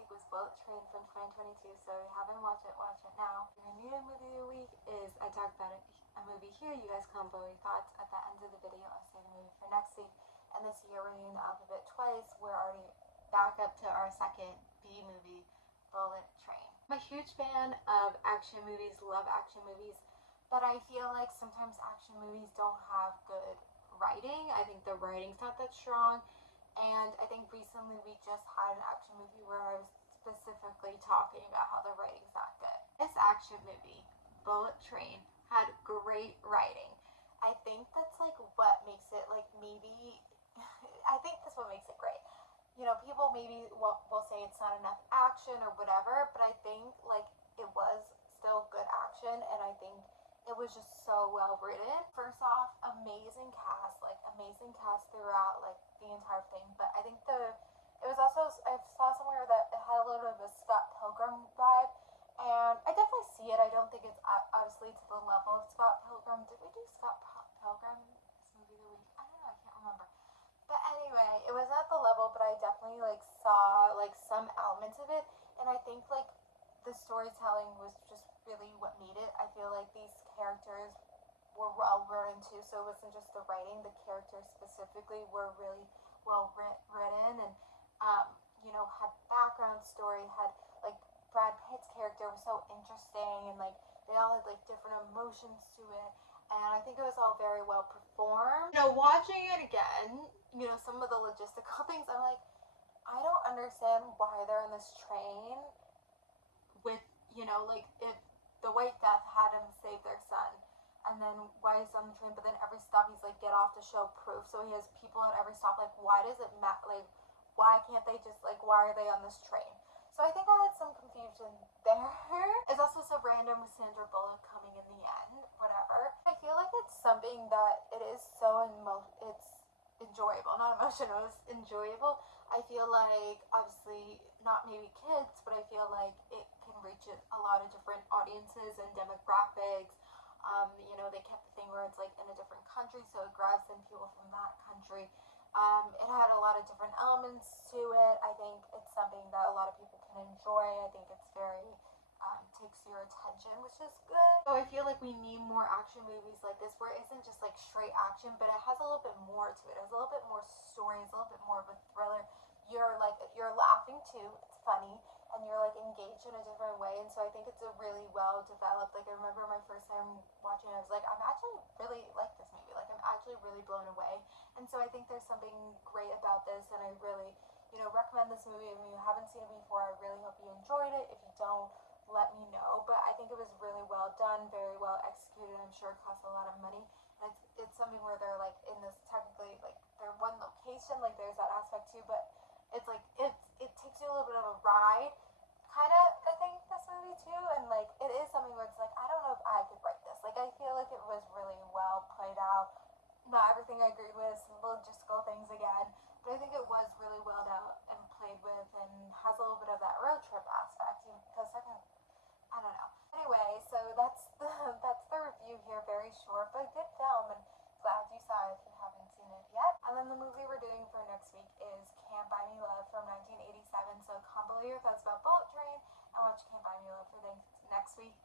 week was Bullet Train from 2022, so if you haven't watched it, watch it now. Your new movie of the week is I talk about a movie here. You guys comment below your thoughts. At the end of the video, I'll say the movie for next week. And this year we're doing the alphabet twice. We're already back up to our second B movie, Bullet Train. I'm a huge fan of action movies, love action movies, but I feel like sometimes action movies don't have good writing. I think the writing's not that strong. And I think recently we just had an action movie where I was specifically talking about how the writing's not good. This action movie, Bullet Train, had great writing. I think that's like what makes it like maybe, I think that's what makes it great. You know, people maybe will say it's not enough action or whatever, but I think like it was still good action, and I think it was just so well written. First off, amazing cast throughout like the entire thing. But I think it was also, I saw somewhere that it had a little bit of a Scott Pilgrim vibe, and I definitely see it. I don't think it's obviously to the level of Scott Pilgrim. Did we do Scott Pilgrim this movie of the week? I don't know, I can't remember. But anyway, it wasn't at the level, but I definitely like saw like some elements of it, and I think like the storytelling was just really what made it. I feel like these characters were well written too, so it wasn't just the writing. The characters specifically were really well written, and you know, had background story, had like Brad Pitt's character was so interesting, and like they all had like different emotions to it, and I think it was all very well performed. You know, watching it again, you know, some of the logistical things, I'm like, I don't understand why they're in this train with, you know, like if the White Death had him save their son, and then why he's on the train, but then every stop he's like, get off to show proof, so he has people at every stop. Like, why does it matter? Like, why can't they just, like, why are they on this train? So I think I had some confusion there. It's also so random with Sandra Bullock coming in the end, whatever. I feel like it's something that it is so it's enjoyable, not emotional, it's enjoyable. I feel like, obviously, not maybe kids, but I feel like it can reach a lot of different audiences and demographics. You know, they kept the thing where it's like in a different country, so it grabs in people from that country. It had a lot of different elements to it. I think it's something that a lot of people can enjoy. I think it's very, takes your attention, which is good. So I feel like we need more action movies like this, where it isn't just like straight action, but it has a little bit more to it. It has a little bit more story, it's a little bit more of a thriller. You're laughing too, it's funny, and you're like engaged in a different way. And so I think it's a really well developed, like I remember my first time watching it, I was like, I'm actually really like this movie, like I'm actually really blown away. And so I think there's something great about this, and I really, you know, recommend this movie. If you haven't seen it before, I really hope you enjoyed it. If you don't, let me know. But I think it was really well done, very well executed. I'm sure it cost a lot of money, and it's something where they're like in this, technically like they're one location, like there's that aspect too, but it's like it takes you a little bit of a ride, kind of, I think, this movie too. And like it is something where it's like, I don't know if I could write this. Like I feel like it was really well played out. Not everything I agree with, some logistical things again, but I think it was really well done and played with, and has a little bit of that road trip aspect, because I don't know. Anyway, so that's the review here, very short but good film, and glad you saw it if you haven't seen it yet. And then the movie we're doing for next week is Can't Buy Me Love from 1987. So comment below your thoughts about Bullet Train and watch Can't Buy Me Love for next week.